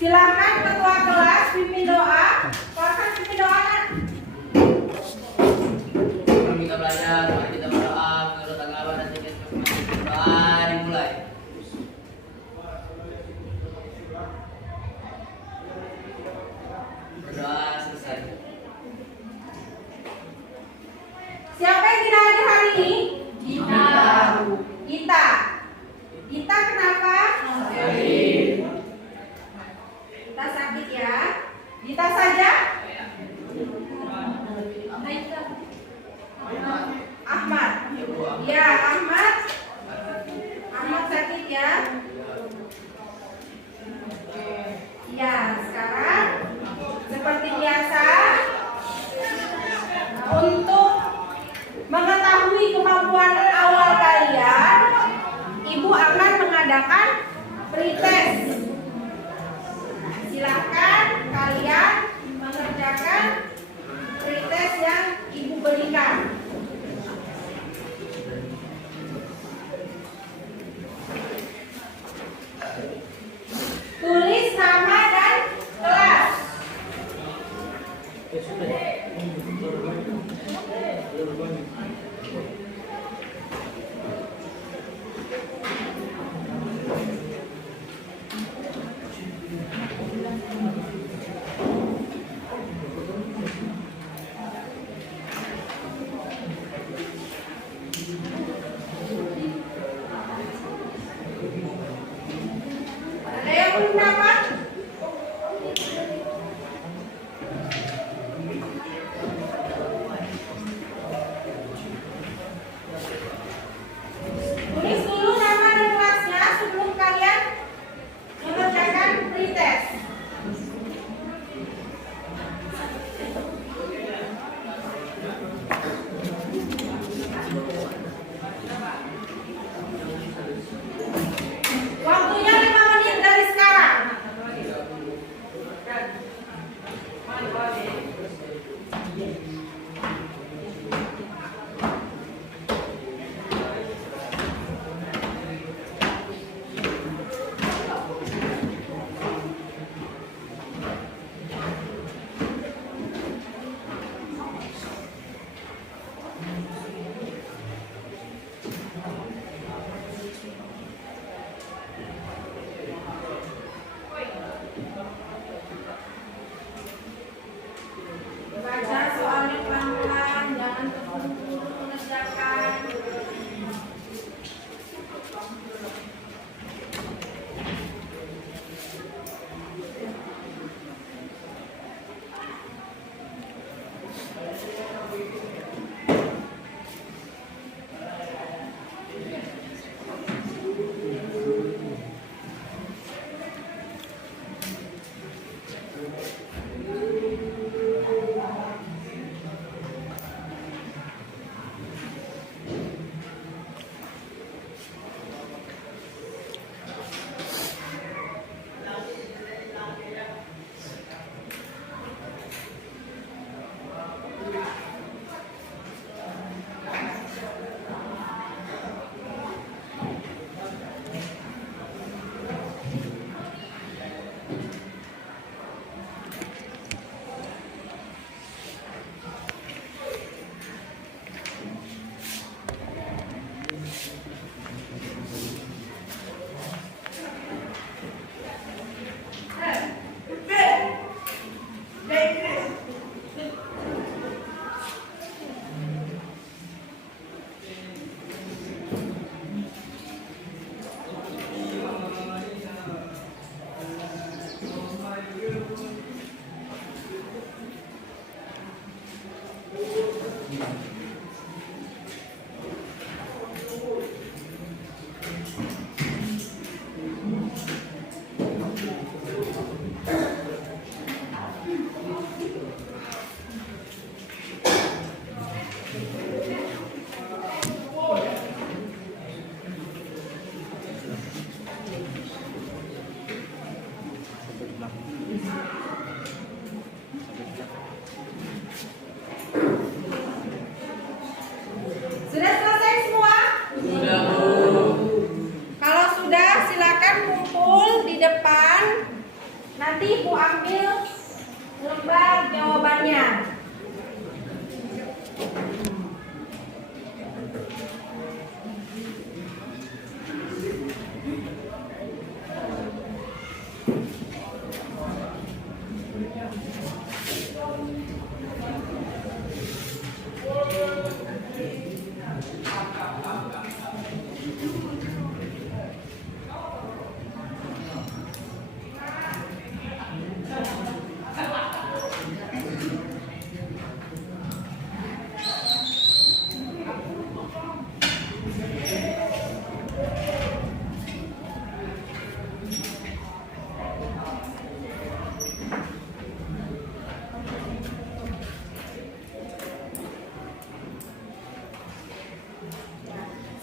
Silakan ketua kelas pimpin doa. Silakan pimpin doa kan? Sebelum kita belajar, mari kita berdoa menurut agama dan juga doa dimulai. Berdoa selesai. Siapa yang tidak hadir hari ini? Kita. Kita. Kita kenapa? Sakit. Kita sakit ya. Kita saja? Ahmad. Ya, Ahmad. Ahmad sakit ya. Ya, sekarang seperti biasa untuk mengetahui kemampuan awal kalian, Ibu akan mengadakan pretest. Silakan kalian mengerjakan pretest yang Ibu berikan.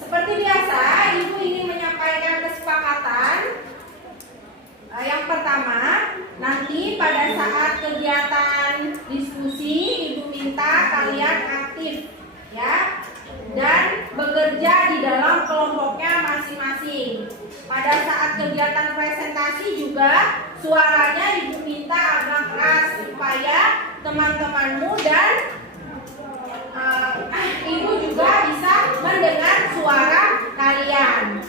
Seperti biasa, Ibu ingin menyampaikan kesepakatan. Yang pertama, nanti pada saat kegiatan diskusi, Ibu minta kalian aktif ya, dan bekerja di dalam kelompoknya masing-masing. Pada saat kegiatan presentasi juga suaranya Ibu minta agak keras supaya teman-temanmu dan Ibu juga bisa mendengar suara kalian.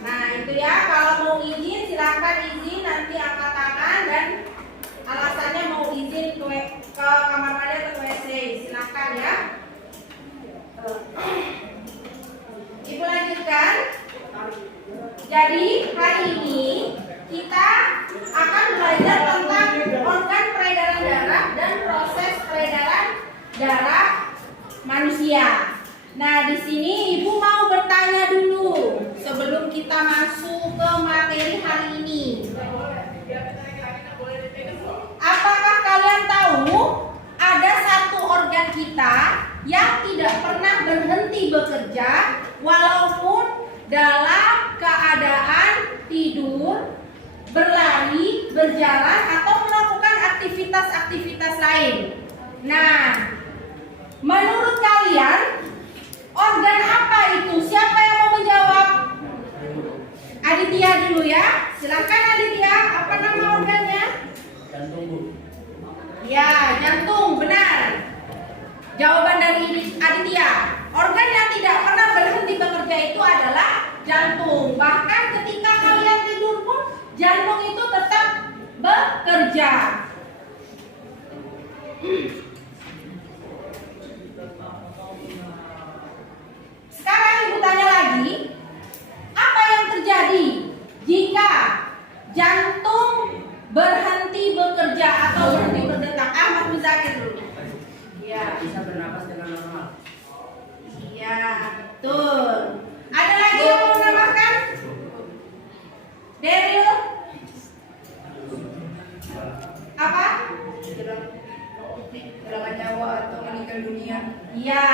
Nah itu ya, kalau mau izin silahkan izin, nanti angkat tangan dan alasannya mau izin ke kamar mandi atau ke WC, silahkan ya. Ibu lanjutkan. Jadi hari ini kita akan belajar tentang organ peredaran darah dan proses peredaran darah manusia. Nah, di sini Ibu mau bertanya dulu sebelum kita masuk ke materi hari ini. Apakah kalian tahu ada satu organ kita yang tidak pernah berhenti bekerja walaupun dalam keadaan tidur, berlari, berjalan, atau melakukan aktivitas-aktivitas lain? Nah, menurut kalian organ apa itu? Siapa yang mau menjawab? Aditya dulu ya. Silakan Aditya. Apa nama organnya? Jantung. Ya, jantung. Benar. Jawaban dari Aditya. Organ yang tidak pernah berhenti bekerja itu adalah jantung. Bahkan ketika kalian tidur pun jantung itu tetap bekerja. Sekarang Ibu tanya lagi, apa yang terjadi jika jantung berhenti bekerja atau berhenti berdetak? Ahmad Muzakir dulu. Ya. Bisa bernapas dengan normal. Iya, betul. Ada lagi yang mau menambahkan? Daryl? Apa? Kehilangan nyawa atau meninggal dunia. Iya,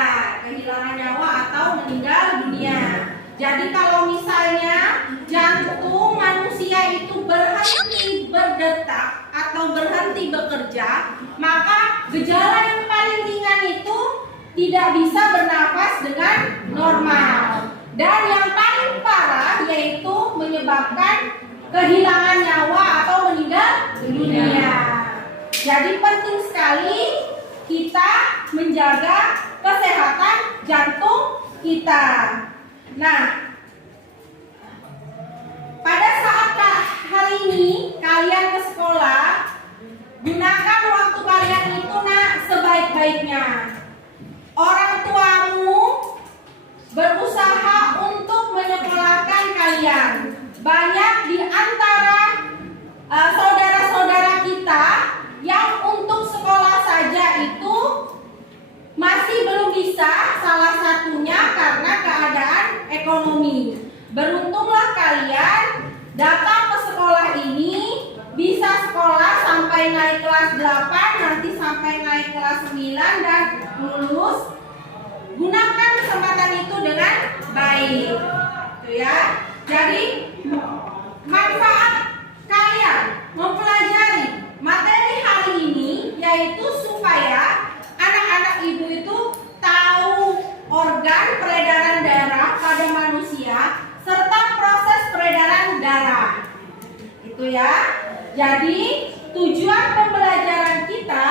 kehilangan nyawa atau meninggal dunia. Jadi kalau misalnya jantung manusia itu berhenti berdetak atau berhenti bekerja, maka gejala yang paling ringan itu tidak bisa bernapas dengan normal. Dan yang paling parah yaitu menyebabkan kehilangan nyawa atau meninggal dunia. Jadi penting sekali kita menjaga kesehatan jantung kita. Nah, pada saat hari ini kalian ke sekolah, gunakan waktu kalian itu sebaik-baiknya. Orang tuamu berusaha untuk menyekolahkan kalian. Banyak di antara saudara-saudara kita yang untuk sekolah saja itu masih belum bisa, salah satunya karena keadaan ekonomi. Beruntunglah kalian datang ke sekolah ini, bisa sekolah sampai naik kelas 8, nanti sampai naik kelas 9 dan lulus. Gunakan kesempatan itu dengan baik. Itu ya. Jadi manfaat kalian mempelajari materi hari ini yaitu supaya anak-anak ibu itu tahu organ peredaran darah pada manusia serta proses peredaran darah. Itu ya. Jadi tujuan pembelajaran kita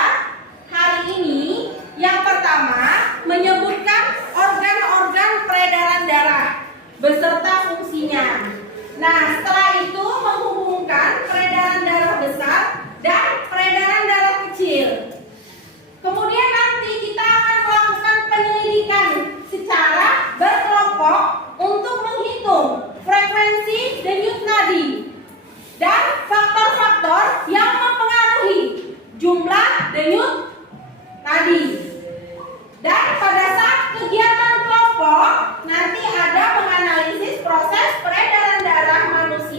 hari ini yang pertama menyebutkan organ-organ peredaran darah beserta fungsinya. Nah, setelah itu menghubungkan peredaran darah besar dan peredaran darah kecil. Kemudian nanti kita akan melakukan penyelidikan secara berkelompok untuk menghitung frekuensi denyut nadi dan faktor-faktor yang mempengaruhi jumlah denyut nadi. Dan pada saat kegiatan kelompok nanti ada menganalisis proses peredaran darah manusia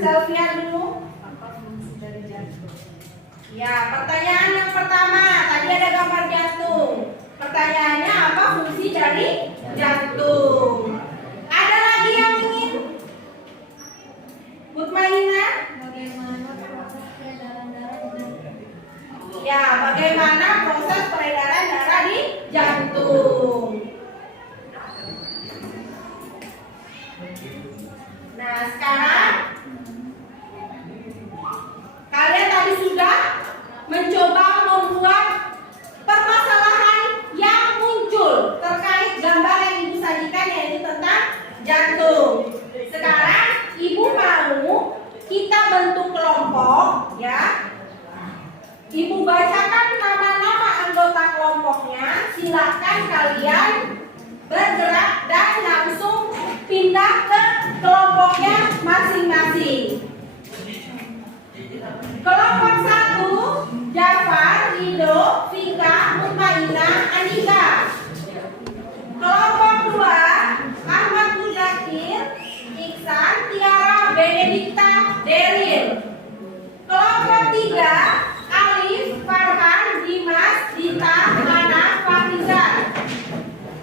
Selvia dulu. Ya, pertanyaan yang pertama, tadi ada gambar jantung. Pertanyaannya apa fungsi dari jantung? Ada lagi yang ingin? Mutmainah? Ya, bagaimana proses peredaran darah di jantung? Nah, sekarang kalian tadi sudah mencoba membuat permasalahan yang muncul terkait gambar yang ibu sajikan, yaitu tentang jantung. Sekarang ibu mau kita bentuk kelompok, ya. Ibu bacakan nama-nama anggota kelompoknya. Silakan kalian bergerak dan langsung pindah ke kelompoknya masing-masing. Kelompok 1, Jafar, Rido, Vika, Mutmainah, Andika. Kelompok 2, Ahmad Muzakir, Iksan, Tiara, Benedikta, Derin. Kelompok 3, Alif, Farhan, Dimas, Dita, Hana, Fariza.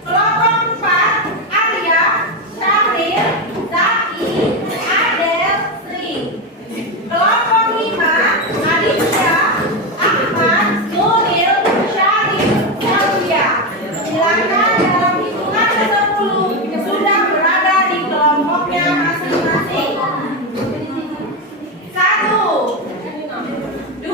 Kelompok 4, Arya, Syahrir, Zaki, Adel, Sri. Kelompok 5, Aditya, Ahmad, Nuril, Syarif, Sylvia. Silakan dalam hitungan 10 sudah berada di kelompoknya masing-masing. 1, 2, 1,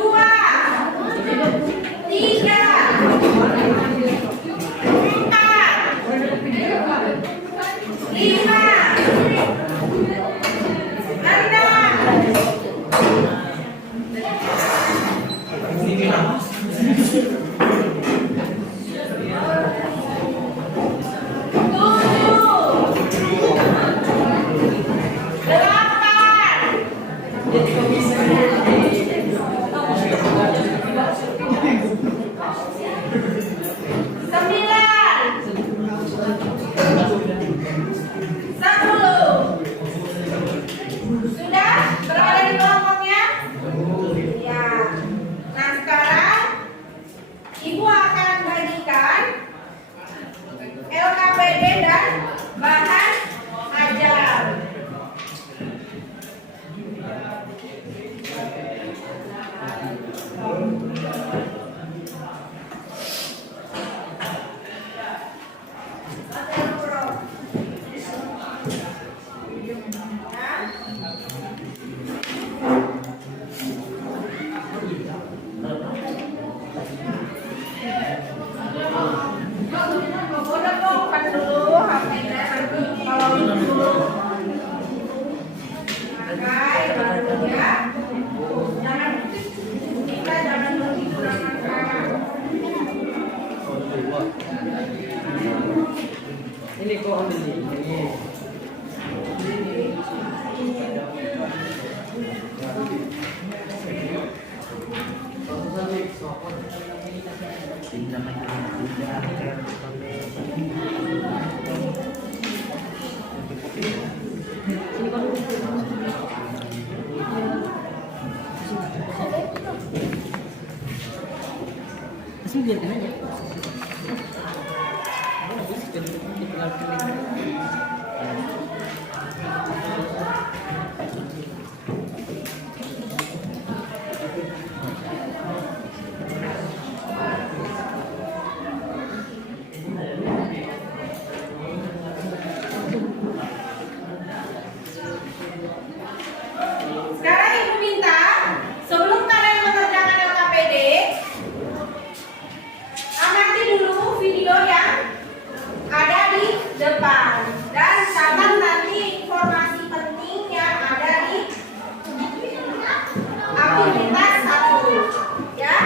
ya.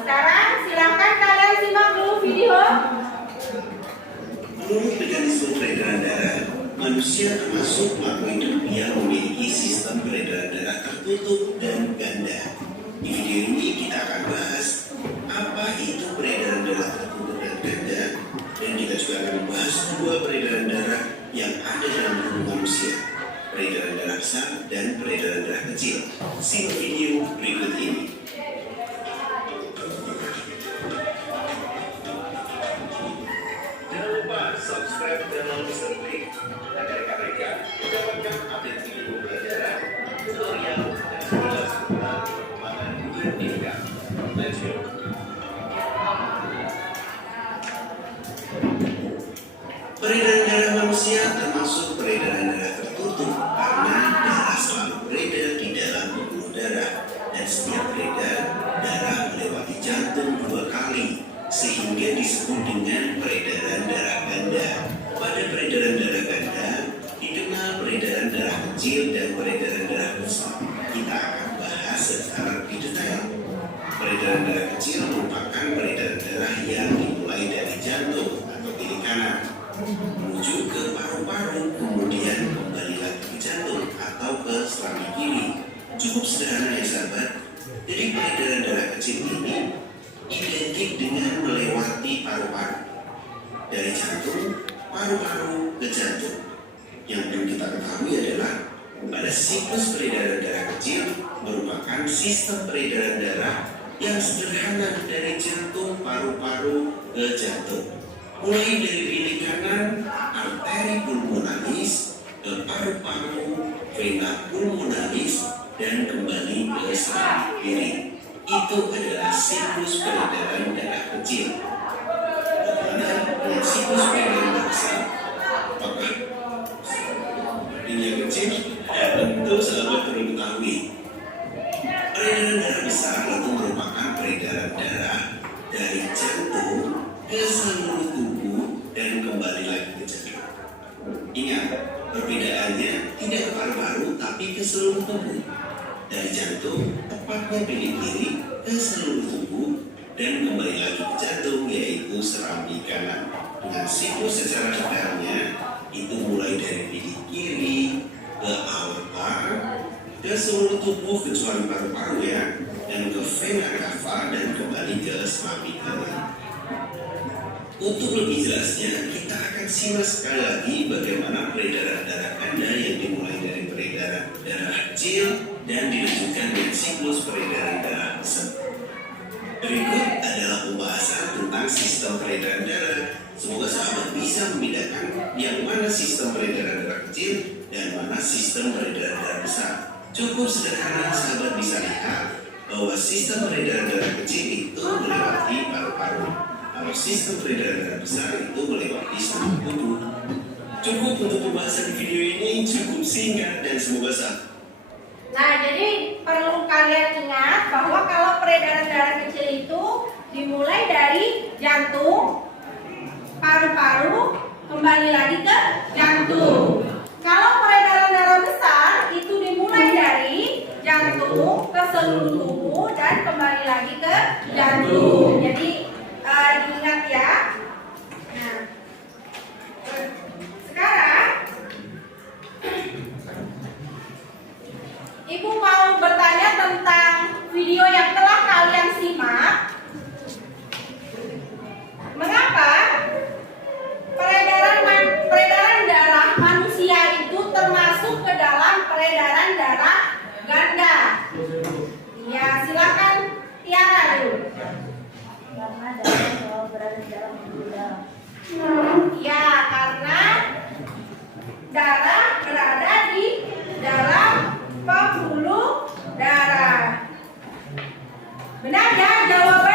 Sekarang silakan kalian simak dulu video. Menurut mekanisme peredaran darah, manusia termasuk makhluk hidup yang memiliki sistem peredaran darah tertutup dan ganda. Di video ini kita akan bahas apa itu peredaran darah tertutup dan ganda, dan kita juga akan membahas dua peredaran darah yang ada dalam tubuh manusia, peredaran darah besar dan peredaran darah kecil. Simak video berikut ini. Jangan lupa subscribe channel Mr. Klik agar rekan-rekan mendapatkan update video pelajaran, tutorial, dan sekolah seputar perkembangan dunia pendidikan. Let's go. Peredaran darah manusia termasuk peredaran darah tertutup karena darah selalu beredar di dalam pembuluh darah dan setiap beredar darah melewati jantung 2 kali sehingga disebut dengan peredaran darah ganda. Pada peredaran darah ganda dikenal peredaran darah kecil dan peredaran darah besar. Kita akan bahas secara lebih detail. Peredaran darah kecil merupakan peredaran darah yang dimulai dari jantung atau kiri kanan menuju ke paru-paru, kemudian kembali lagi ke jantung atau ke selambi kiri. Cukup sederhana ya sahabat. Jadi peredaran darah kecil ini identik dengan melewati paru-paru, dari jantung, paru-paru ke jantung. Yang perlu kita ketahui adalah pada siklus peredaran darah kecil merupakan sistem peredaran darah yang sederhana dari jantung, paru-paru ke jantung. Mulai dari pipi kanan, arteri pulmonalis, ke paru-paru, vena pulmonalis, dan kembali ke selambi kiri. Itu adalah siklus peredaran darah kecil. Bagaimana dengan siklus peredaran darah besar? Apakah ini kecil? Tentu sahabat perlu ketahui. Peredaran darah besar itu merupakan peredaran darah dari jantung ke seluruh tubuh dan kembali lagi ke jantung. Ingat, perbedaannya tidak ke paru-paru tapi ke seluruh tubuh. Dari jantung, tepatnya pipi kiri, ke seluruh tubuh dan kembali lagi ke jantung, yaitu serambi kanan. Dengan siklus secara detailnya, itu mulai dari pipi kiri ke aorta, ke seluruh tubuh kecuali paru-paru ya, dan ke vena cava dan kembali ke serambi kanan. Untuk lebih jelasnya, kita akan simak sekali lagi bagaimana peredaran darah ganda yang dimulai dari peredaran darah kecil dan dilanjutkan dengan siklus peredaran darah besar. Berikut adalah pembahasan tentang sistem peredaran darah. Semoga sahabat bisa membedakan yang mana sistem peredaran darah kecil dan mana sistem peredaran darah besar. Cukup sederhana, sahabat bisa lihat bahwa sistem peredaran darah kecil itu melewati paru-paru. Kalau sistem peredaran darah besar itu melewati seluruh tubuh. Cukup untuk pembahasan video ini, cukup singkat dan semoga sah. Nah, jadi perlu kalian ingat bahwa kalau peredaran darah kecil itu dimulai dari jantung, paru-paru, kembali lagi ke jantung. Kalau peredaran darah besar itu dimulai dari jantung ke seluruh tubuh dan kembali lagi ke jantung. Jadi diingat ya. Nah, sekarang Ibu mau bertanya tentang video yang telah kalian simak. Mengapa peredaran darah manusia itu termasuk ke dalam peredaran darah ganda? Ya, silakan Tiara dulu. Karena darah selalu berada di dalam pembuluh darah. Ya, karena darah berada di dalam pembuluh darah. Benar ya jawaban?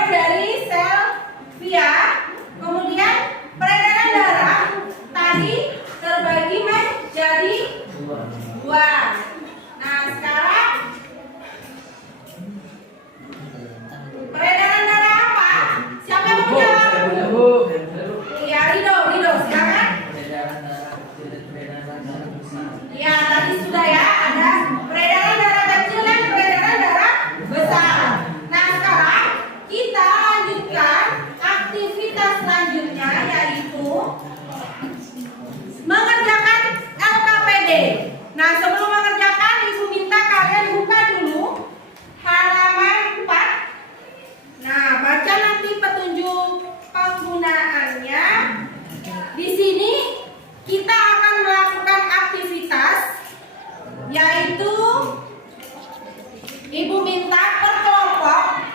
Ibu minta per kelompok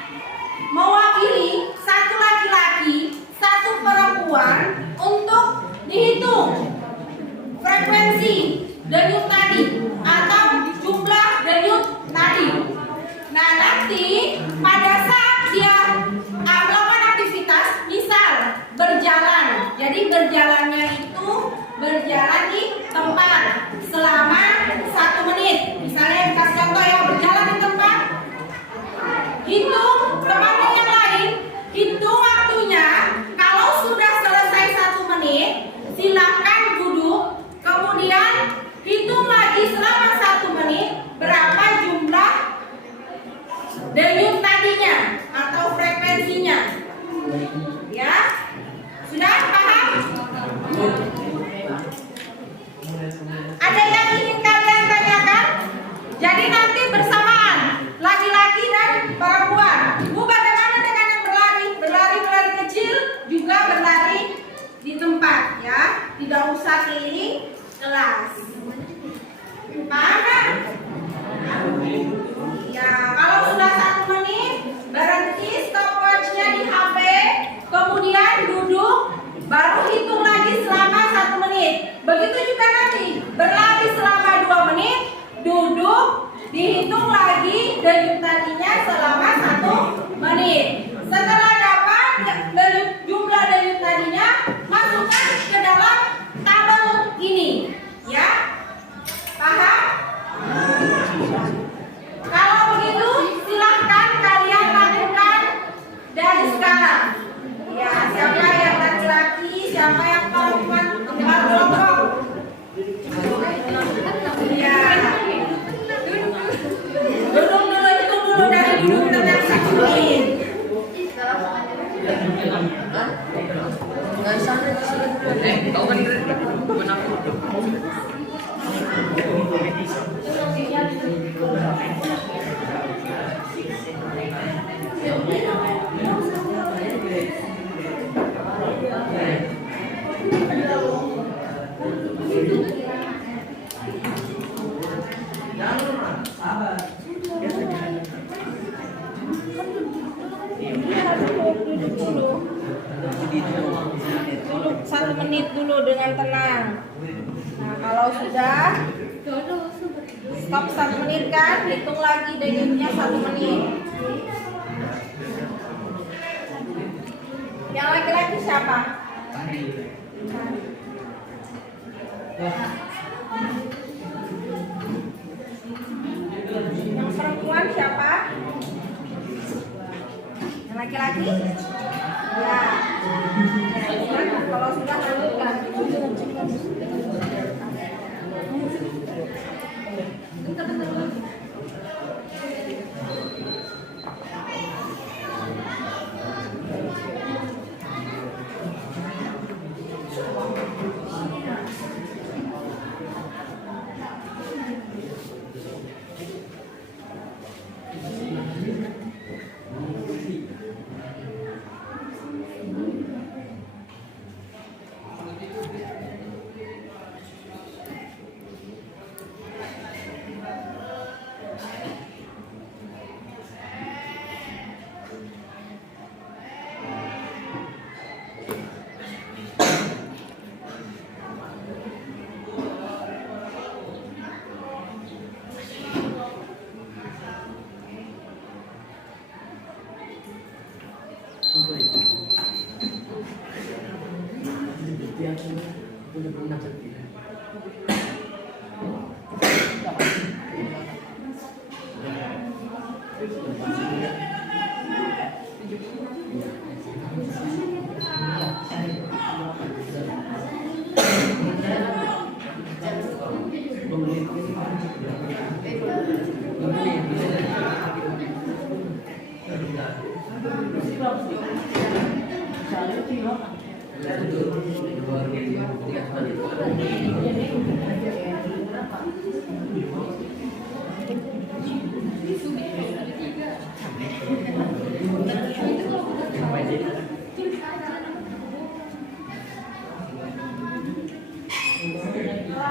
mewakili satu laki-laki, satu perempuan untuk dihitung frekuensi denyut nadi atau jumlah denyut nadi. Nah, nanti pada saat dia melakukan aktivitas, misal berjalan, jadi berjalannya itu berjalan di tempat selama 1 menit. Misalnya kita contoh yang berjalan di tempat, hitung teman-teman yang lain, hitung waktunya. Kalau sudah selesai 1 menit, silakan duduk. Kemudian hitung lagi selama 1 menit berapa jumlah denyut nadinya atau frekuensinya. Ya, sudah paham? Ada yang ingin kalian tanyakan? Jadi nanti bersamaan laki-laki dan perempuan. Bu, bagaimana dengan yang berlari? Berlari kecil juga berlari di tempat, ya. Tidak usah keliling kelas. Paham kan? Ya, kalau sudah 1 menit berhenti, stopwatchnya di HP, kemudian duduk, baru hitung lagi selama 1 menit. Begitu juga nanti berlari selama 2 menit, duduk, dihitung lagi denyut nadinya selama 1 menit. Setelah dapat jumlah denyut nadinya, masukkan ke dalam tabel ini, ya. Paham? Kalau begitu, silahkan kalian lakukan dari sekarang. Ya, siapa yang laki-laki, siapa yang perempuan, tempat kelompok. Ya. Duduk dulu, hitung dulu dari duduk dengan 1 menit. Kau kan bukan aku. Duduk 1 menit dulu dengan tenang. Nah, kalau sudah stop 1 menit kan, hitung lagi denyutnya 1 menit. Yang laki-laki siapa? Yang perempuan siapa? Yang laki-laki? Ya. Kalau sudah lanjutkan.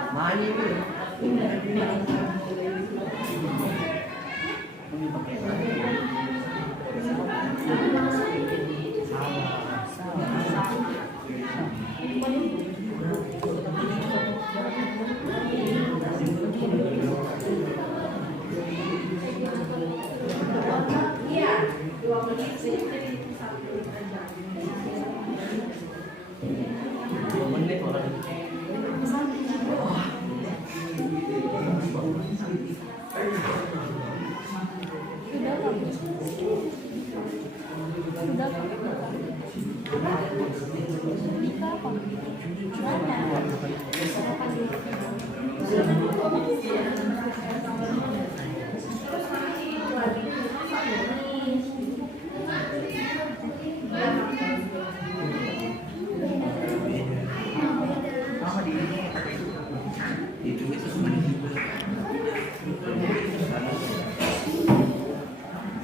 Mani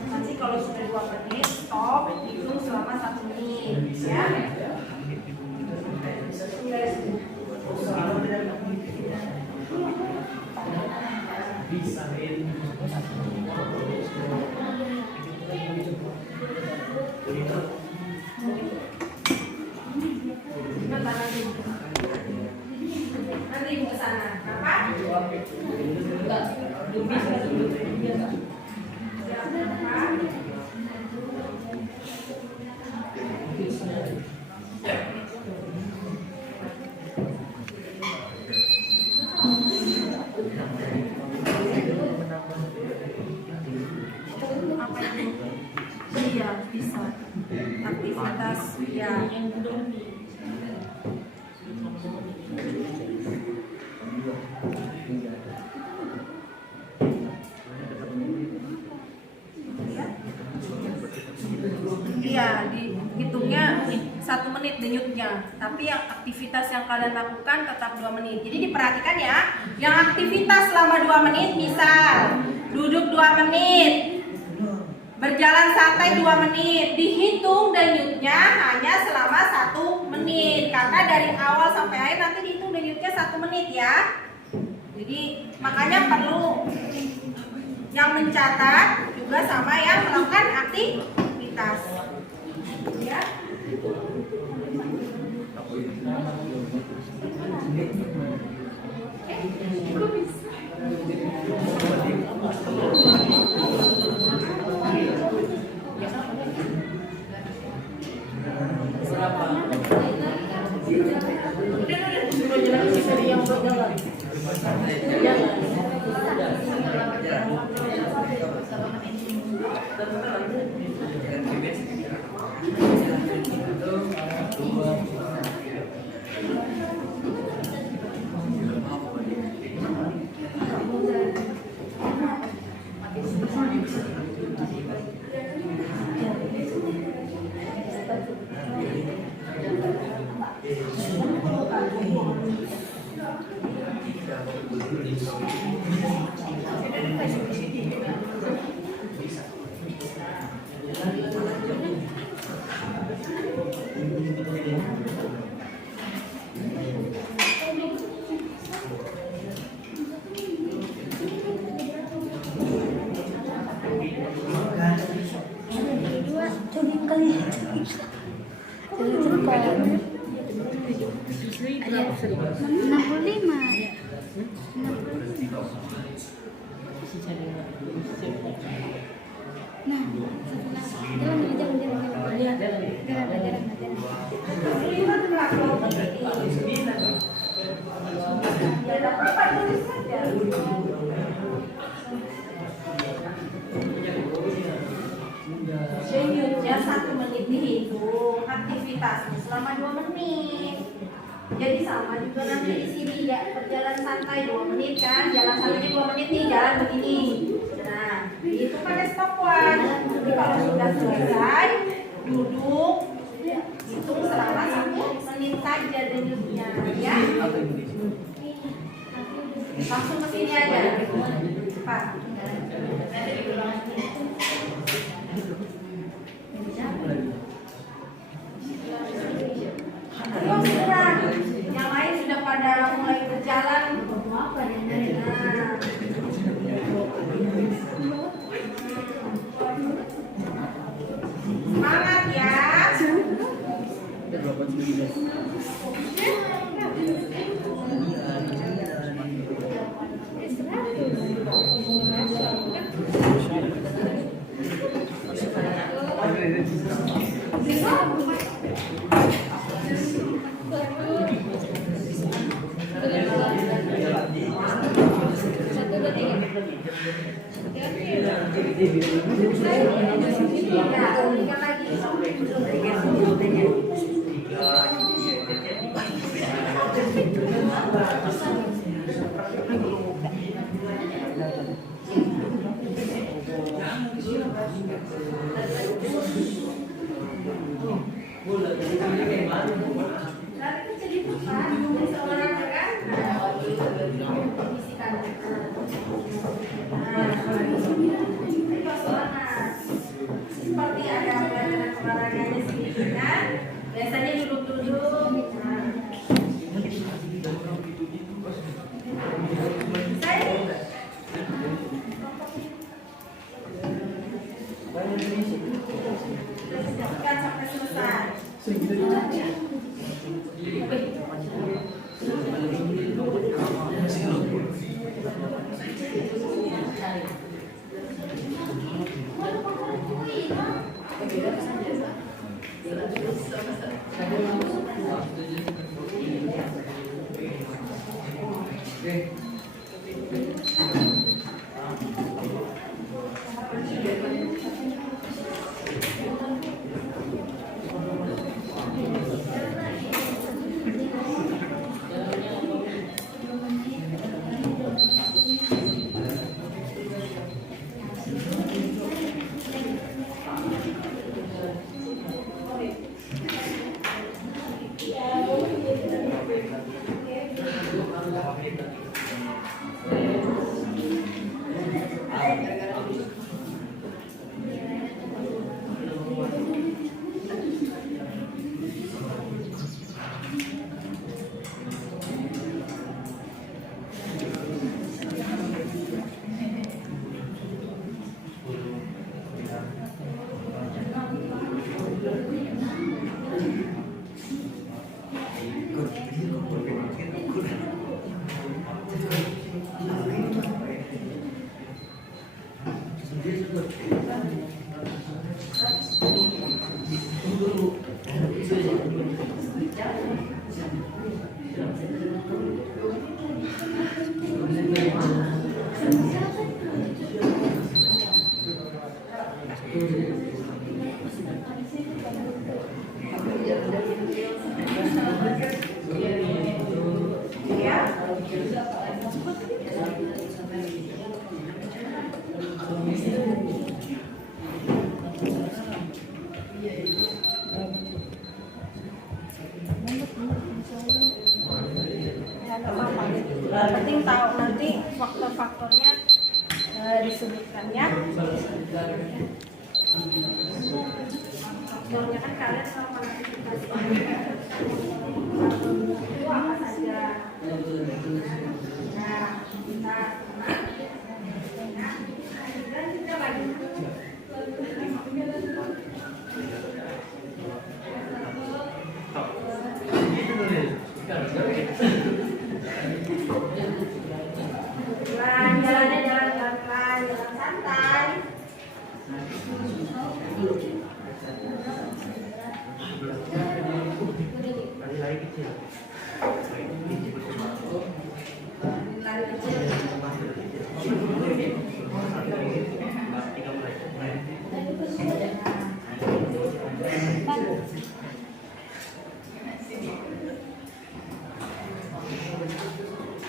Nanti kalau sudah 2 menit, stop, hitung selama 1 menit, ya. Nanti ibu ke sana. Apa? Iya, bisa. Aktivitas ya. Iya, dihitungnya 1 menit denyutnya. Tapi yang aktivitas yang kalian lakukan tetap 2 menit. Jadi diperhatikan ya. Yang aktivitas selama 2 menit, misal duduk 2 menit, berjalan santai 2 menit, dihitung denyutnya hanya selama 1 menit. Karena dari awal sampai akhir nanti dihitung denyutnya 1 menit ya. Jadi makanya perlu yang mencatat juga sama yang melakukan aktivitas. Ya. Denyutnya 1 menit dihitung, aktivitasnya selama 2 menit. Jadi sama juga nanti di sini ya, berjalan santai 2 menit kan, jalan santainya 2 menit nih, jalan begini. Nah, itu pakai stopwatch. Jadi kalau sudah selesai, duduk, hitung selama 1 menit saja denyutnya, ya. Langsung ke sini aja, cepat. Ayo segera, yang lain sudah pada mulai berjalan. Semangat ya. Seperti ada pelajaran olahraganya sedikit kan? Biasanya duduk-duduk. Siapkan sampai selesai. Penting tahu nanti faktor-faktornya disebutkan ya. Faktornya kan kalian sama aktivitas itu apa saja. Nah, kita dan kita bagi. Jalan santai. Lari kecil.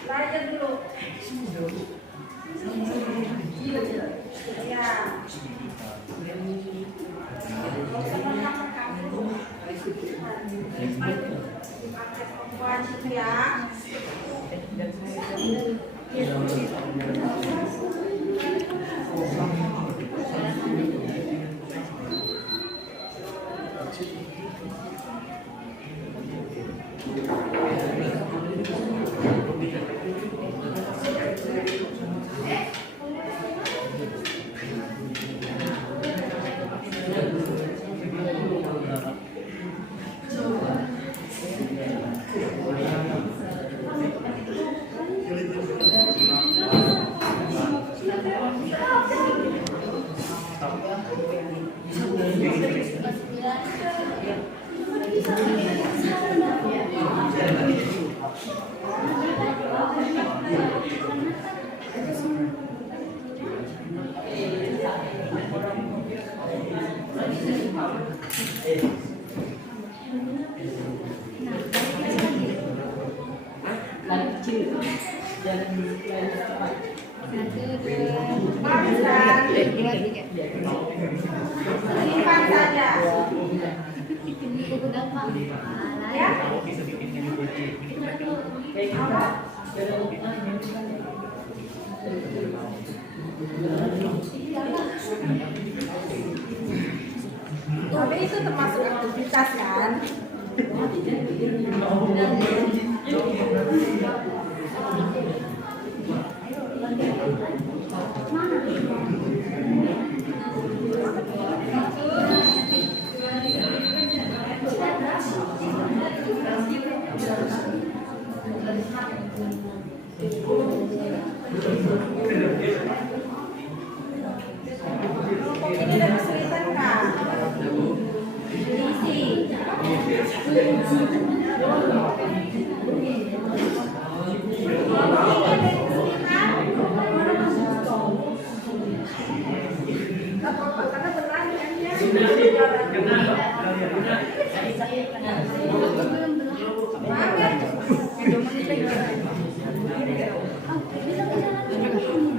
Belajar dulu. Ya. Wajib ya. Simpan saja. Ya. Tapi itu termasuk aktivitas kan? Ini udah kesulitan Kak. Diisi.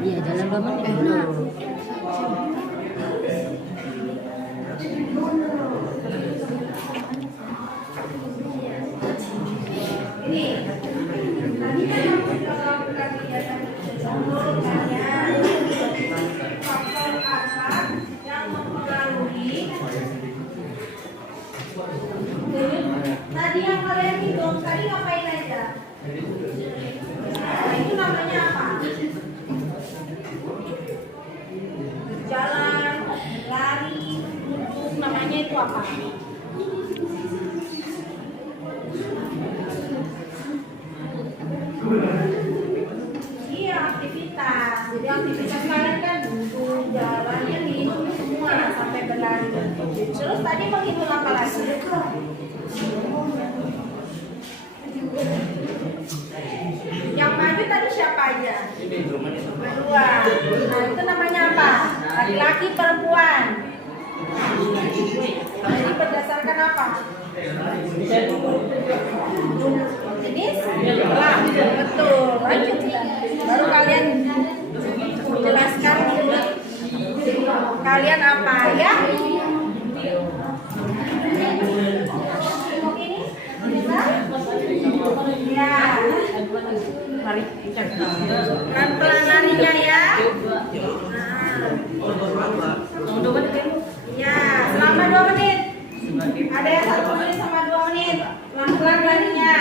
Iya, jalan 2 menit dulu. Ini tadi kan kita lakukan kegiatan faktor apa yang mempengaruhi tadi yang kalian hitung tadi ngapain aja? Nah, itu namanya apa? Jalan, lari, duduk, namanya itu apa? Iya, aktivitas. Jadi aktivitas kalian kan duduk, jalannya dihitung semua sampai berlari. Terus tadi menghitung apa lagi? Yang maju tadi siapa aja? Berdua. Nah, itu namanya apa? Laki-laki, perempuan. Jadi berdasarkan apa? Jenis? Lah, betul. Lanjut. Baru kalian jelaskan kalian apa ya? Ini? Bisa? Ya. Pelan-pelan larinya ya. Ya, selama 2 menit. Ada yang 1 menit sama 2 menit. Pelan-pelan larinya.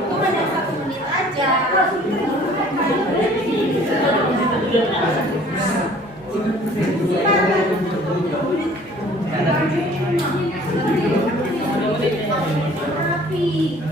Itu hanya 1 menit aja. Rapi.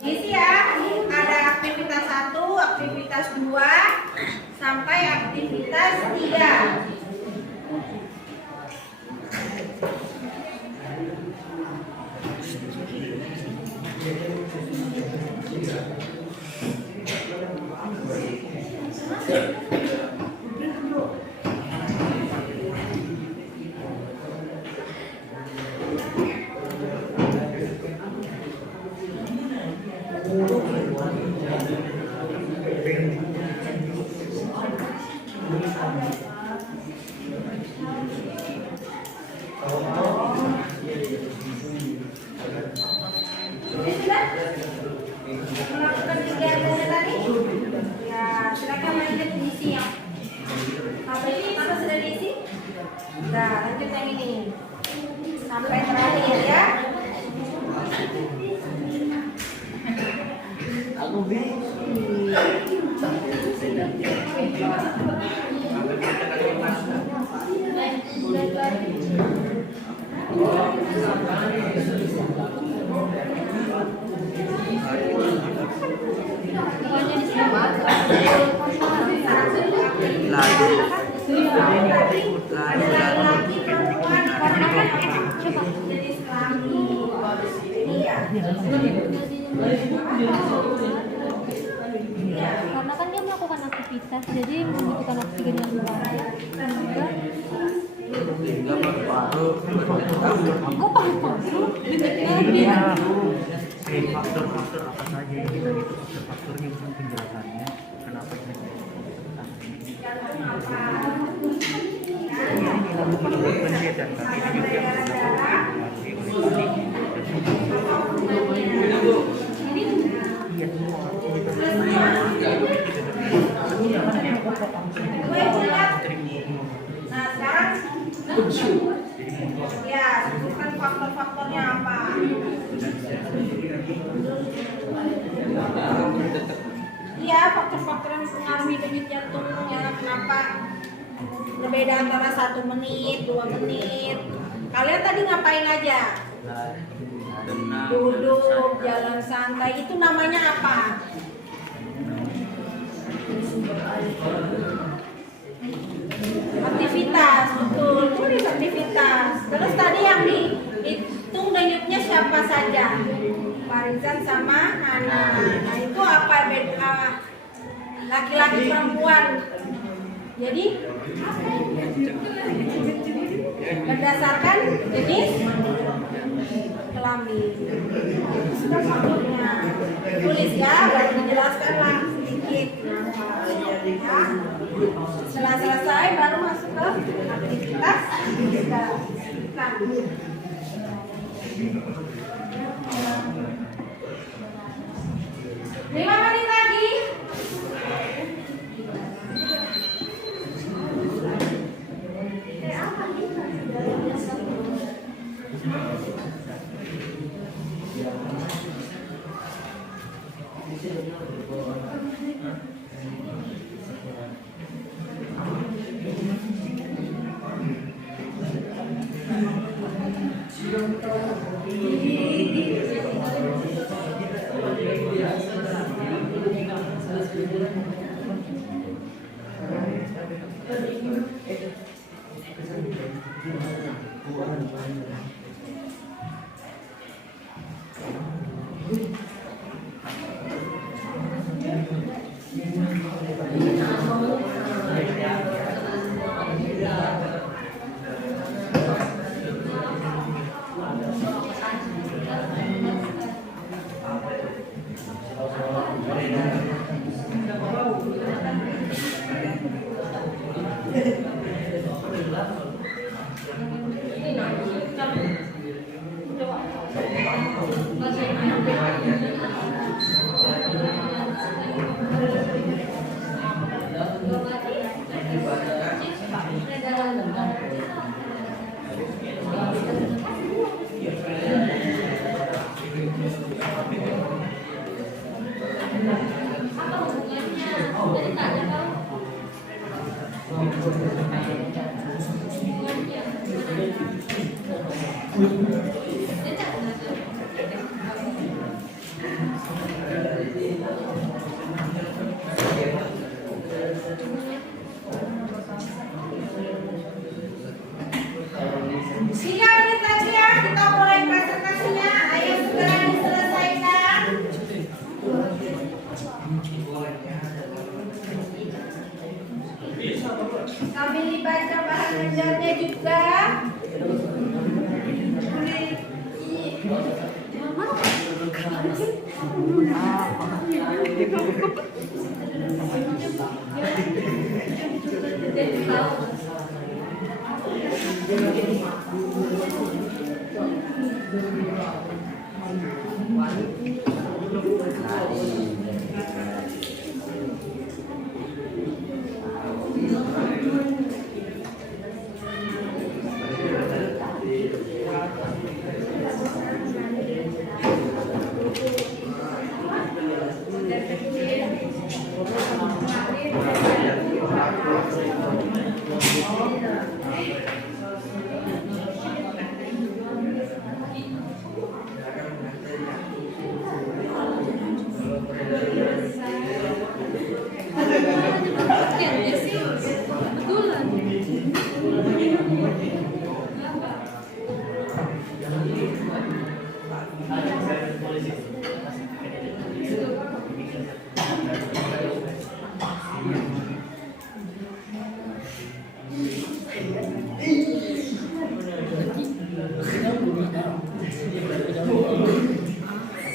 Isi ya. atas 3. Sudah? Melakukan kegiatannya tadi? Ya, silakan lanjut diisi ya. Sampai ini mana sudah diisi? Nah, lanjut yang ini. Sampai terakhir ya. Laki-laki perempuan karena kan jenis kelamin. Iya. Karena kan dia melakukan aktivitas, jadi membutuhkan oksigen yang banyak. Dan juga aku paru-paru dengan faktor-faktor apa saja yang kita itu faktor-faktornya bukan penjelasannya kenapa kita menurut penelitian kami ini juga Nah, sekarang ya, sebutkan faktor-faktornya apa? Iya, faktor-faktor yang mempengaruhi denyut jantung ya, kenapa berbeda antara 1 menit, 2 menit. Kalian tadi ngapain aja? Duduk, jalan santai, itu namanya apa? Aktivitas, betul, tulis aktivitas. Terus tadi yang dihitung denyutnya siapa saja? Farizan sama Hana. Nah itu apa beda? Laki-laki perempuan. Jadi berdasarkan jenis kelamin. Sudah faktornya. Tulis ya, baru dijelaskanlah sedikit. Ya. Setelah selesai baru masuk ke aktivitas kita. 5 menit lagi. Sambil dibaca bahan ajarnya juga.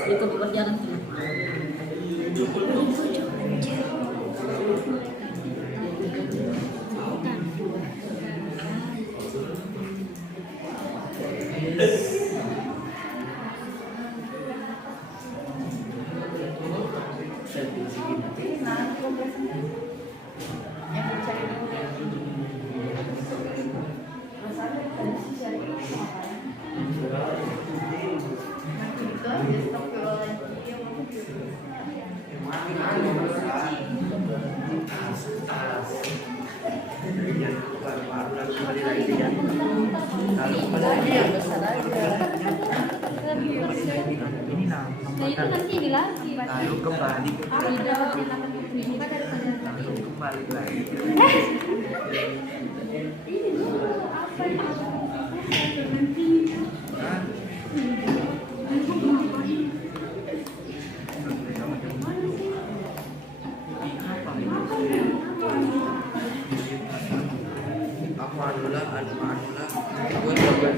Itu pekerjaan ini nah Nah itu nanti ini lagi. lalu kembali Tidak, ini kan dari lalu kembali lagi. ini dulu apa ini? Aku anulah, gue coba.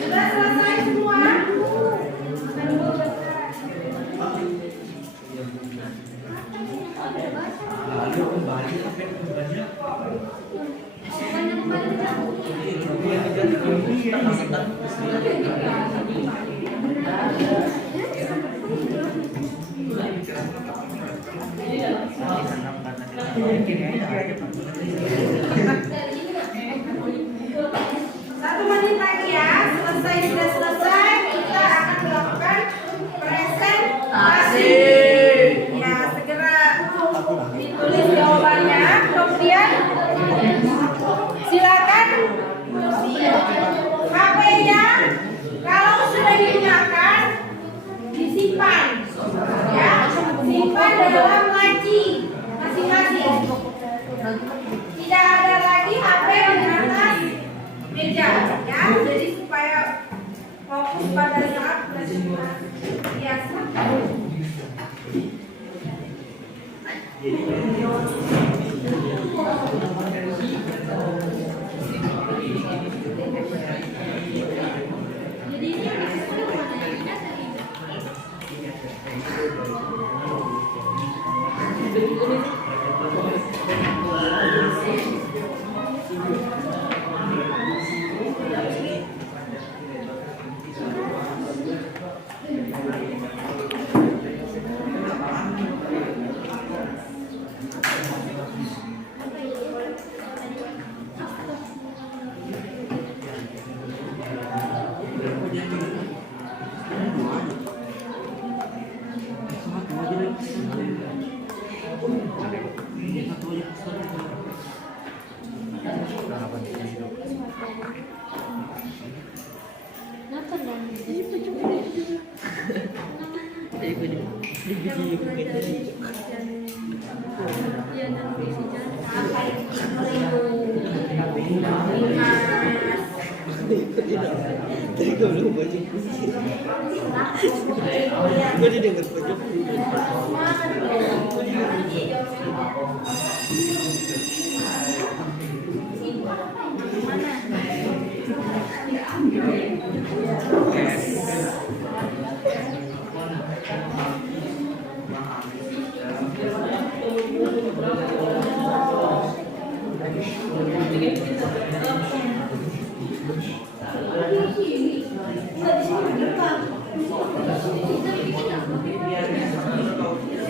Sudah selesai semua? Satu menit lagi ya, sudah selesai, kita akan melakukan presentasi. Ya, segera ditulis jawabannya, kemudian silakan HP-nya kalau sudah digunakan disimpan, ya, simpan dalam laci masing-masing. Tidak ada lagi HP di atas meja, ya, jadi supaya fokus pada saat biasa. Jadi ini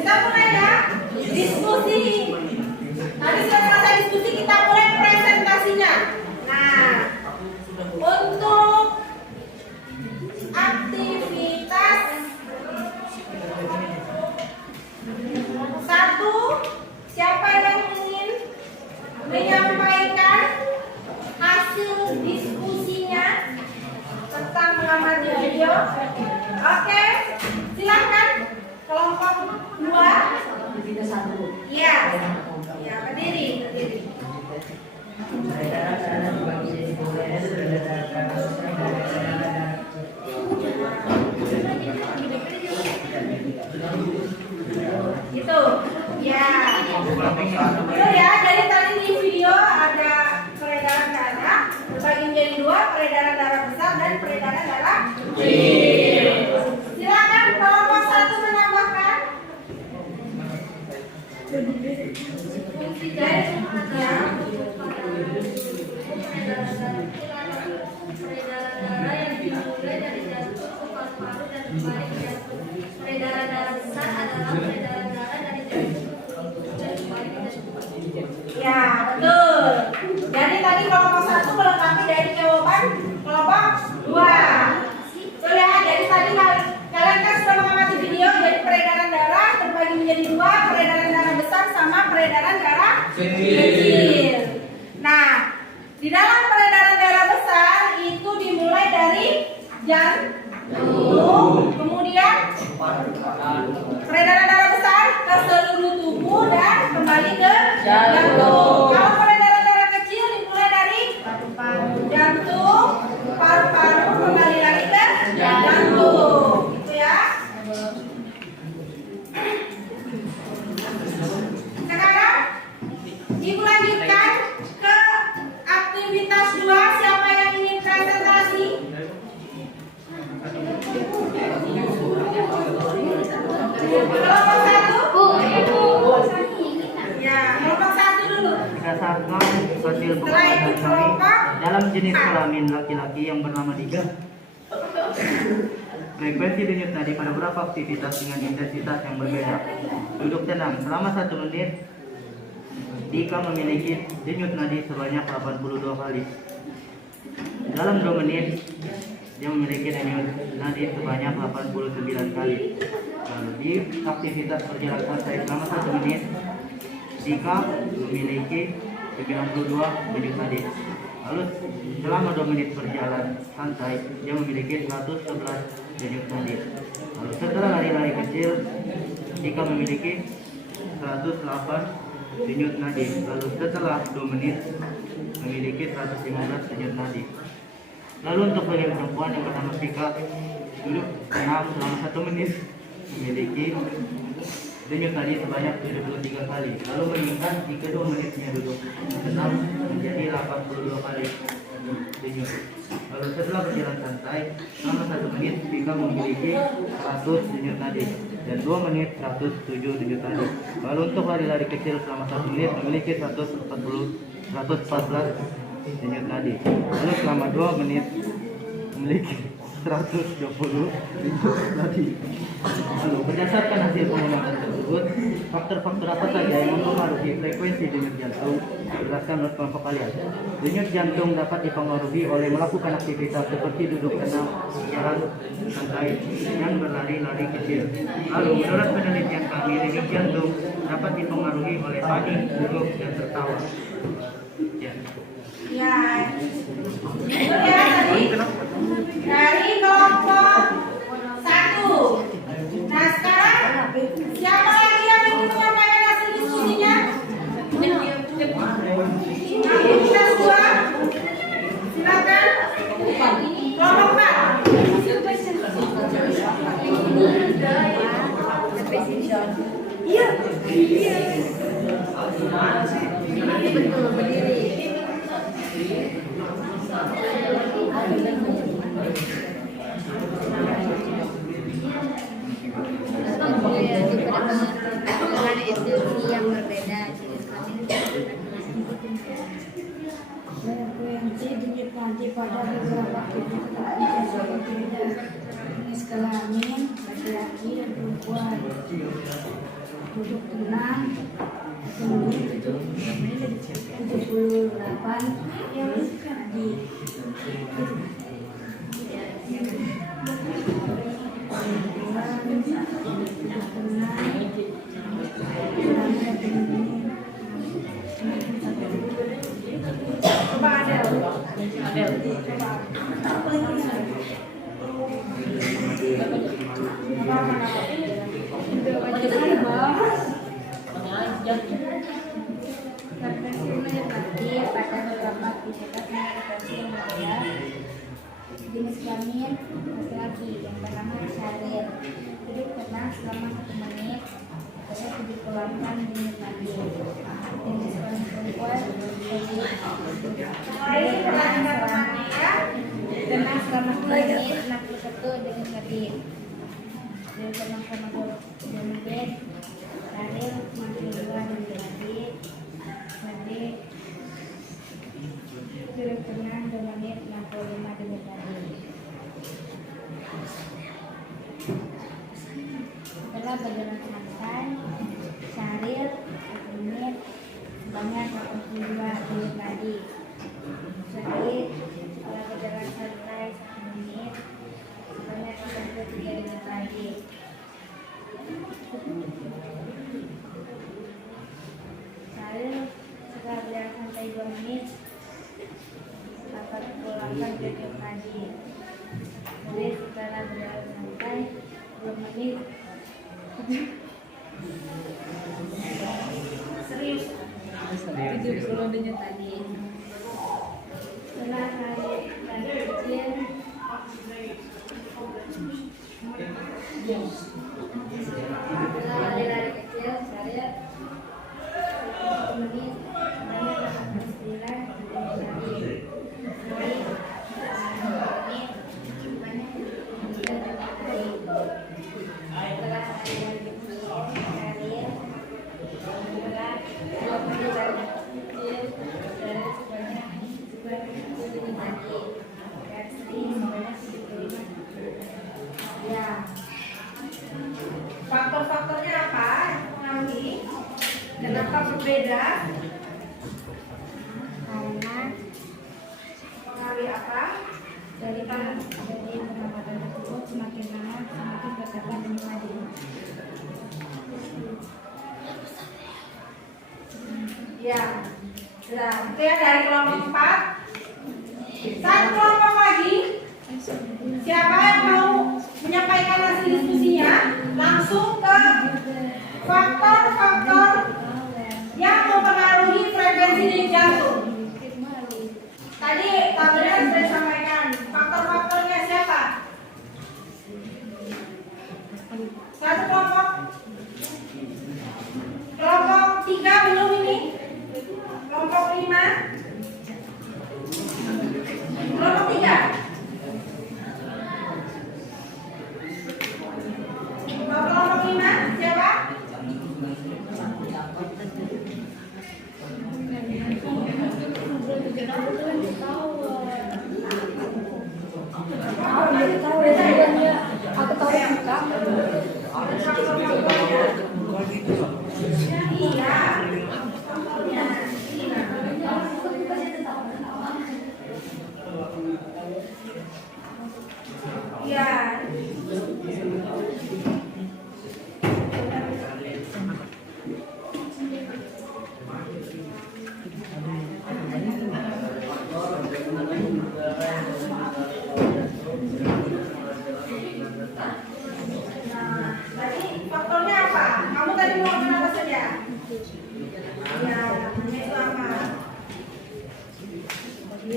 Kita mulai ya diskusi. Tadi sudah selesai diskusi, kita mulai presentasinya. Nah, untuk aktivitas 1, siapa yang ingin menyampaikan hasil diskusinya tentang mengamati video? Oke, silakan kelompok 2. Iya, ya berdiri. Gitu, ya. Itu ya, jadi tadi di video ada peredaran darah terbagi menjadi 2, peredaran darah besar dan peredaran darah kecil. Silakan kelompok 1 menambahkan. Fungsi dari ya. Peredaran darah yang dimulai dari jantung ke paru-paru dan kembali ke jantung. Peredaran darah besar adalah peredaran darah dari jantung dan kembali ke jantung. Ya, betul. Jadi tadi kelompok 1 melengkapi dari jawaban kelompok 2. Betul ya, jadi tadi kalian kan sudah mengamati video, jadi peredaran darah terbagi menjadi 2, peredaran darah besar sama peredaran darah kecil. Nah, di dalam peredaran darah besar itu dimulai dari jantung, kemudian peredaran darah besar ke seluruh tubuh dan kembali ke jantung. Kalau peredaran darah kecil dimulai dari jantung, paru-paru, kembali lagi ke jantung. Gitu ya. Sekarang Ibu lanjutkan ke aktivitas 2. Siapa yang ingin presentasi? Kelompok 1? Ya, kelompok 1 dulu. Berdasarkan hasil Setelah itu pengamatan kami kelompok dalam jenis kelamin laki-laki yang bernama Diga, frekuensi denyut nadi pada beberapa aktivitas dengan intensitas yang berbeda. Duduk tenang selama 1 menit. Dika memiliki denyut nadi sebanyak 82 kali. Dalam 2 menit, dia memiliki denyut nadi sebanyak 89 kali. Lalu di aktivitas berjalan santai selama 1 menit, Dika memiliki 92 denyut nadi. Lalu selama 2 menit berjalan santai, dia memiliki 111 denyut nadi. Lalu setelah lari-lari kecil, Dika memiliki 108 denyut nadi. Lalu setelah 2 menit memiliki 115 denyut nadi. Lalu untuk bagian perempuan yang bernama Vika, duduk tenang selama 1 menit, memiliki denyut nadi sebanyak 73 kali. Lalu meningkat di kedua menitnya duduk tenang menjadi 82 kali denyut. Lalu setelah berjalan santai selama 1 menit, Vika memiliki 100 denyut nadi dan 2 menit 107 denyut nadi. Lalu untuk lari-lari kecil selama 1 menit memiliki 114 denyut nadi. Lalu selama 2 menit memiliki 120 denyut nadi. Lalu berdasarkan hasil pengulangan tersebut, faktor-faktor apa saja yang mempengaruhi frekuensi denyut jantung? Jelaskan menurut kelompok kalian. Denyut jantung dapat dipengaruhi oleh melakukan aktivitas seperti duduk tenang, jalan santai, dan berlari-lari kecil. Lalu menurut penelitian kami, denyut jantung dapat dipengaruhi oleh panik, duduk, dan tertawa. Ya. Ya, itu ya tadi dari kelompok 1. Nah sekarang siapa lagi yang ingin menyampaikan hasil diskusinya? Aktivitas 2. Silakan. Kelompok 4. Iya. Betul, berdiri. Dengan institusi yang berbeda, Berfrekuensi dinikmati pada beberapa aktivitas yang berbeda. Jenis kelamin laki-laki dan perempuan. Duduk tenang. Kemudian 78 di Coba ada. Frekuensi menyebabkan pada beberapa aktivitas frekuensi yang berbeda. Jenis kelamin laki-laki, yang pertama syahrir. Duduk tenang selama 1 menit. Saya 78 menit lagi. Jenis kelamin perempuan tenang selama 10 menit. 61 jenis kelamin. Duduk tenang selama 2 menit. Syahrir 62 menit lagi. Nanti duduk tenang 2 menit 65 menit lagi. Setelah berjalan santai, syahrir 1 menit sebanyak 82 menit lagi. Syahrir setelah berjalan santai 1 menit sebanyak 83 menit lagi. Syahrir setelah berjalan santai 2 menit 88 menit lagi. Jadi setelah berjalan santai 2 menit serius 70 menit lagi. Setelah lari kecil lari kecil saya 1 menit banyak 89 lagi. Faktor-faktornya apa yang mempengaruhi? Kenapa berbeda? Karena Mempengaruhi apa? dari pengamatan tersebut semakin lama semakin bertambah demi maju. Ya. Sudah. Itu ya dari kelompok 4. Satu kelompok lagi. Siapa yang mau menyampaikan hasil diskusinya? Langsung ke faktor-faktor yang mempengaruhi frekuensi denyut jantung. Tadi tabelnya sudah disampaikan. Faktor-faktornya siapa? Satu kelompok. Kelompok 3 belum ini. Kelompok 5. Kelompok 3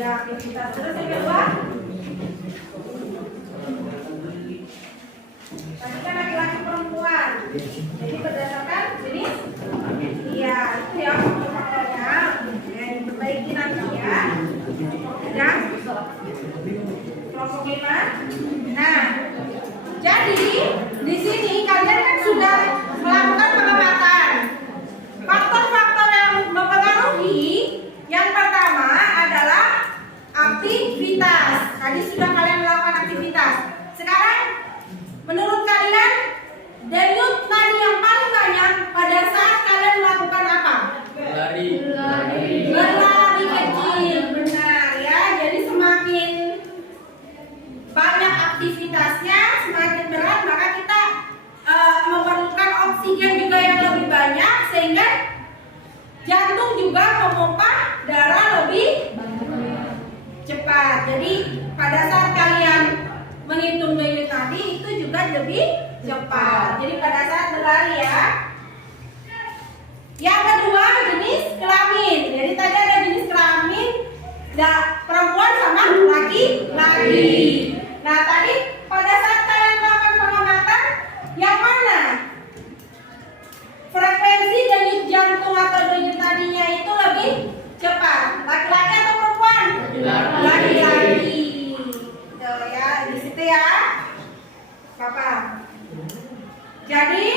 Ya, aktivitas. Terus yang kedua. Tadi kan laki-laki perempuan. Jadi berdasarkan jenis. Iya, itu ya faktornya. Ya, diperbaiki nanti ya. Yang kelompok 5. Nah, jadi di sini kalian kan sudah melakukan pengamatan. Faktor-faktor yang mempengaruhi yang pertama adalah aktivitas. Tadi sudah kalian melakukan aktivitas. Sekarang menurut kalian denyut nadi yang paling banyak pada saat kalian melakukan apa? Berlari. Berlari kecil, benar ya. Jadi semakin banyak aktivitasnya, semakin berat, maka kita memerlukan oksigen juga yang lebih banyak, sehingga jantung juga memompa darah lebih cepat. Jadi pada saat kalian menghitung denyut nadi itu juga lebih cepat. Jadi pada saat berlari ya. Yang kedua jenis kelamin. Jadi tadi ada jenis kelamin, perempuan sama laki-laki. Nah tadi pada saat kalian melakukan pengamatan, yang mana frekuensi denyut jantung atau denyut nadinya itu lebih cepat? Laki-laki atau perempuan? Laki-laki. Tuh ya, di situ ya, Papa. Jadi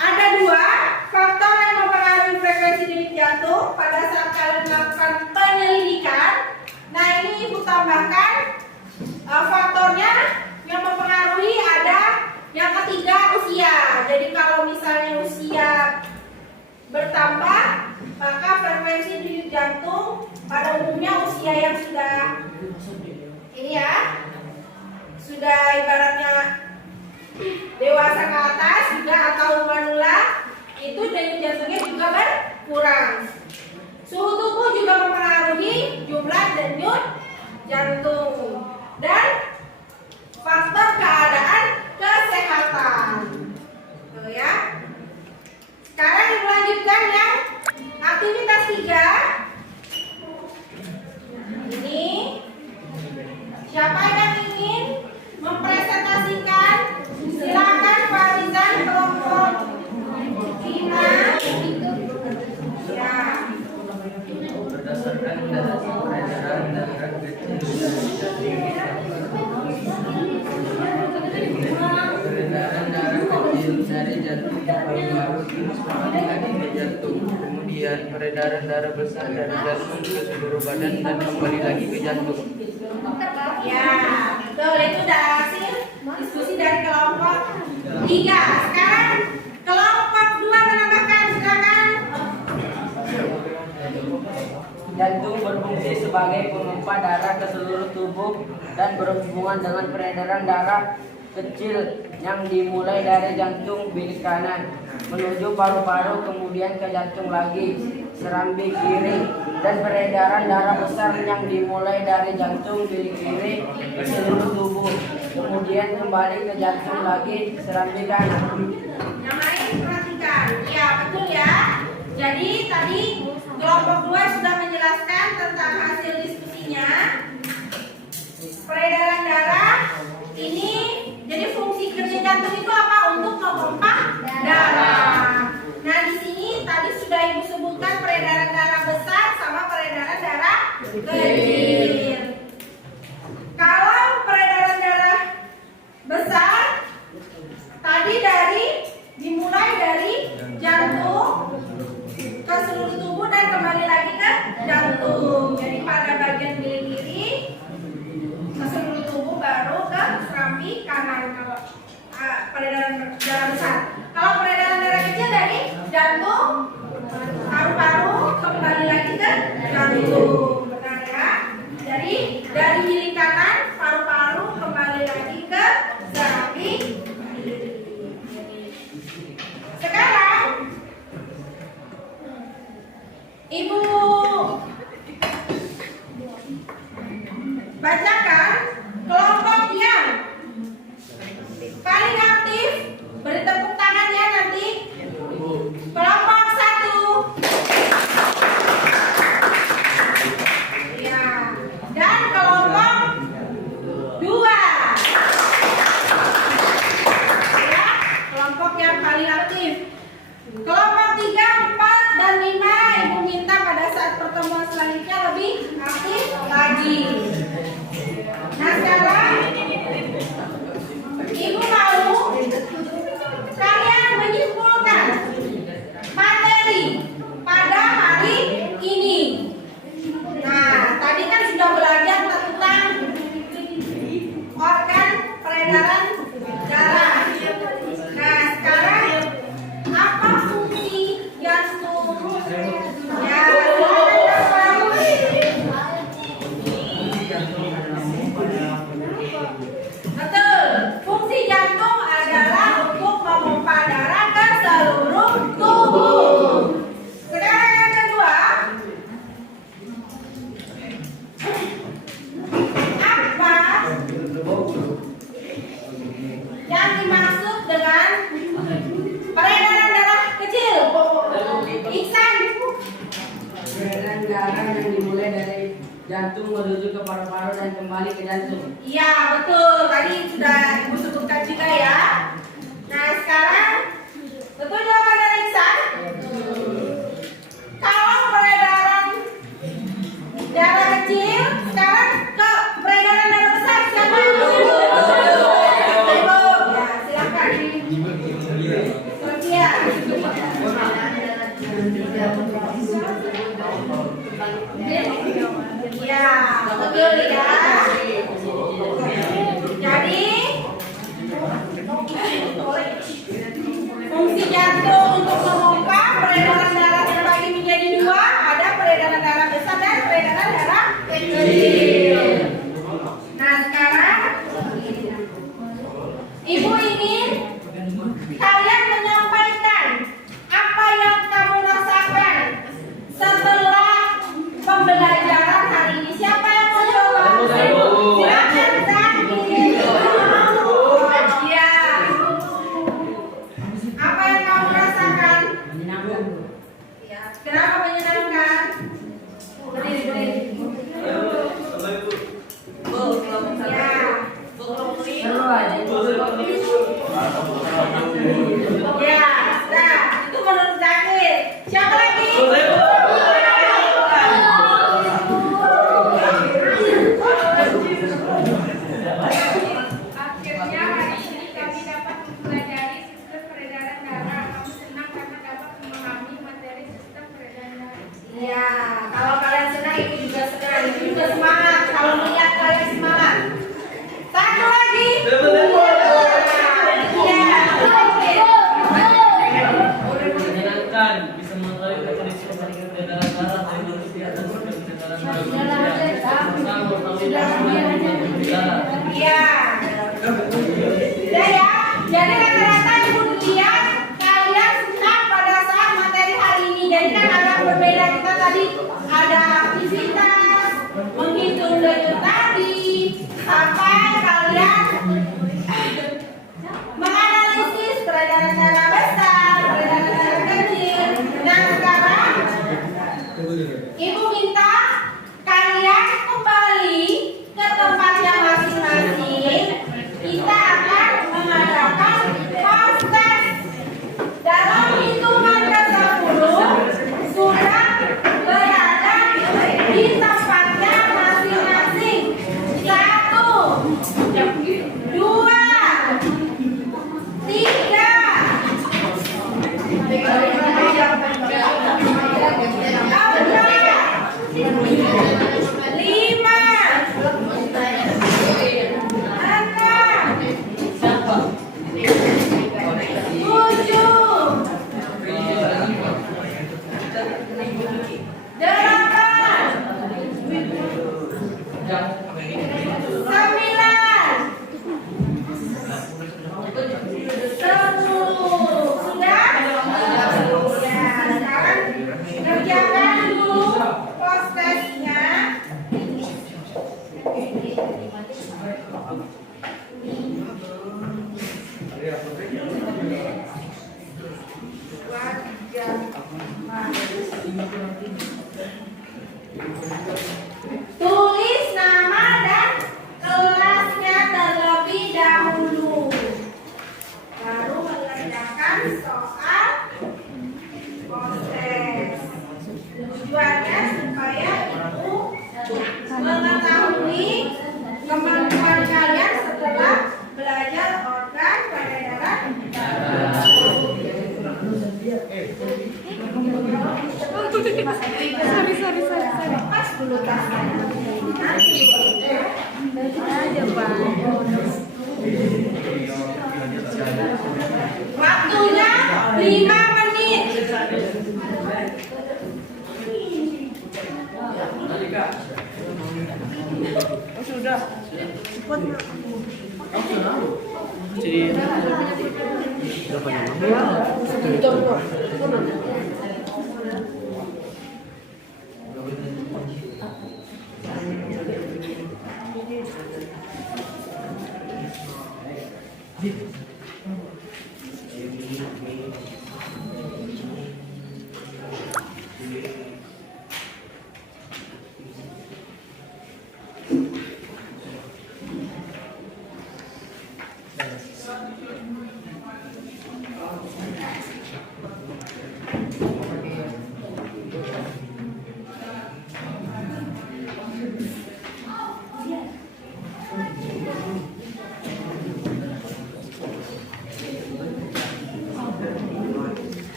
ada dua faktor yang mempengaruhi frekuensi denyut jantung pada saat kalian melakukan penyelidikan. Nah ini ibu tambahkan faktornya yang mempengaruhi ada yang ketiga usia. Jadi kalau misalnya usia bertambah, maka frekuensi denyut jantung pada umumnya usia yang sudah ini ya, sudah ibaratnya dewasa ke atas juga atau manula, itu denyut jantungnya juga berkurang. Suhu tubuh juga mempengaruhi jumlah denyut jantung dan faktor keadaan kesehatan. Tuh ya. Sekarang kita lanjutkan yang aktivitas 3. Ini siapa yang ingin mempresentasikan? Silakan Farizan kelompok 5. Ya. Berdasarkan data peredaran darah peredaran darah kecil dari jantung ke paru-paru kembali lagi ke jantung, kemudian peredaran darah besar dari jantung ke seluruh badan dan kembali lagi ke jantung. Ya, betul, itu udah hasil diskusi dari kelompok 3. Sekarang kelompok 2 menambahkan, silakan. Jantung berfungsi sebagai pemompa darah ke seluruh tubuh dan berhubungan dengan peredaran darah kecil yang dimulai dari jantung bilik kanan menuju paru-paru, kemudian ke jantung lagi, serambi kiri, dan peredaran darah besar yang dimulai dari jantung bilik kiri ke seluruh tubuh, kemudian kembali ke jantung lagi, serambi kanan. Yang lain perhatikan. Ya, betul ya. Jadi tadi kelompok 2 sudah menjelaskan tentang hasil diskusinya. Peredaran darah ini, jadi fungsi kerja jantung itu apa? Untuk memompa darah. Nah di sini tadi sudah ibu sebutkan peredaran darah besar sama peredaran darah kecil. Kalau peredaran darah besar tadi dimulai dari jantung ke seluruh tubuh dan kembali lagi ke jantung. Jadi pada bagian bilik kiri ke seluruh tubuh, baru ke serambi kanan kalau peredaran darah besar. Kalau peredaran darah kecil dari jantung, paru-paru, kembali lagi ke jantung. Benar ya? Jadi dari bilik kanan, paru-paru, kembali lagi ke serambi kiri. Sekarang Ibu bacakan kelompok yang paling aktif, beri tepuk tangan ya nanti. Kelompok 1. Ya, paling aktif. Kelompok 3, 4, dan 5 Ibu minta pada saat pertemuan selanjutnya lebih aktif lagi. Nah sekarang Ibu mau kalian menyimpulkan materi pada hari ini. Nah tadi kan sudah belajar tentang organ peredaran darah. Nah sekarang apa fungsi jantung? Ya, betul. Fungsi jantung adalah untuk memompa darah ke seluruh tubuh. Sekarang yang kedua, apa yang dimaksud dengan peredaran darah kecil? Iksan. Peredaran darah yang dimulai dari jantung menuju ke paru-paru dan kembali ke jantung. Iya betul. Tadi sudah Ibu sebutkan juga ya. Nah sekarang betul jawaban dari Iksan. Kalau peredaran darah kecil, sekarang ke peredaran darah besar siapa? Ibu. Ya silakan. Sofia. Ya, betul ya. Jadi fungsi jantung untuk memompa peredaran darah terbagi menjadi dua, ada peredaran darah besar dan peredaran darah kecil. Nah sekarang Ibu ingin kalian menyampaikan apa yang kamu rasakan setelah pembelajaran hari ini. Siapa yang mau coba? Silakan Zaki. Ya. Apa yang kamu rasakan? Ya. Kenapa menyenangkan? Berdiri. Ya. Ya. Nah, itu menurut Zaki. Siapa lagi? Akhirnya hari ini kami dapat mempelajari sistem peredaran darah. Kami senang karena dapat memahami materi sistem peredaran darah. Ya, kalau kalian senang, Ibu juga senang. Ibu juga semangat. Kalau melihat kalian semangat. Satu lagi. Menyenangkan bisa mengetahui karakteristik peredaran darah dari manusia dan peredaran Iya. Udah ya. Jadi rata-rata Ibu lihat kalian senang pada saat materi hari ini. Jadi kan agak berbeda, kita tadi ada aktivitas menghitung denyut tadi sampai kalian menganalisis peredaran darah besar, peredaran darah kecil. Nah sekarang Ibu minta kalian kembali ke tempatnya masing-masing. Kita akan mengadakan proses dalam hitungan ke 10 sudah berada di tempatnya masing-masing. 1, 2, 3, 2. Lepas dulu tasnya. Aja Pak. Waktunya 5 menit.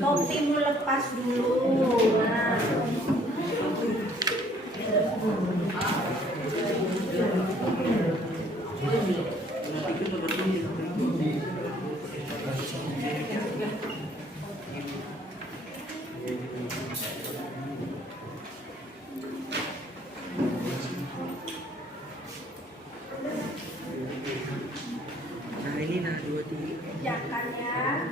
Topimu lepas dulu. Nah. Nah ini nah 2 3. Kerjakan ya.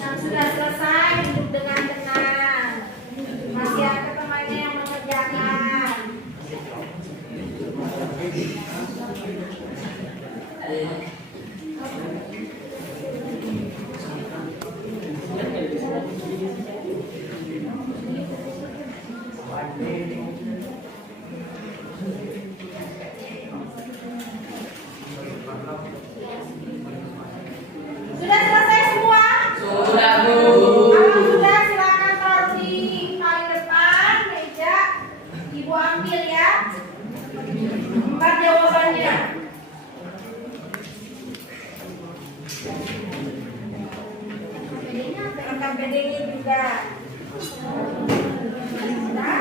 Nah, sudah selesai, duduk dengan tenang. Masih ada temannya yang mengerjakan. Sudah selesai semua? Sudah Bu. Kalau sudah silakan taruh di paling depan meja. Ibu ambil ya. 4 jawabannya. Rekam PD-nya juga. Sudah?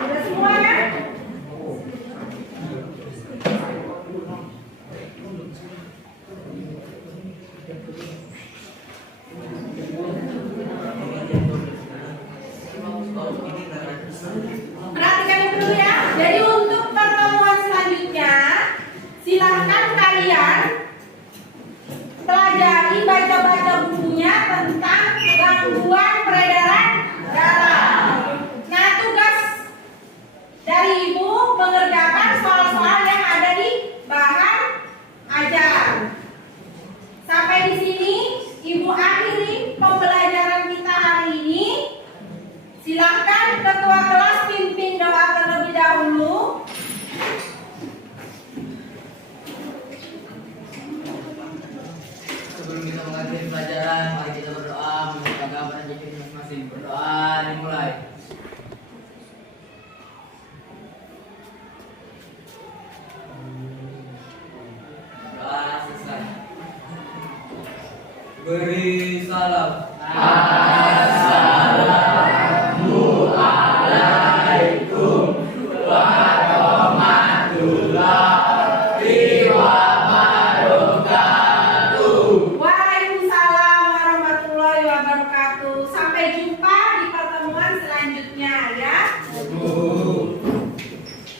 Sudah semua ya? Perhatikan dulu ya. Jadi untuk pertemuan selanjutnya, silahkan kalian pelajari, baca-baca bukunya tentang gangguan peredaran darah. Nah, tugas dari ibu mengerjakan soal-soal yang ada di bahan ajar. Sampai di sini ibu akhiri pembelajaran kita hari ini. Silahkan ketua kelas pimpin doa terlebih dahulu. Sebelum kita mengakhiri pelajaran, mari kita berdoa meminta kepada diri masing-masing. Berdoa dimulai. Beri salam.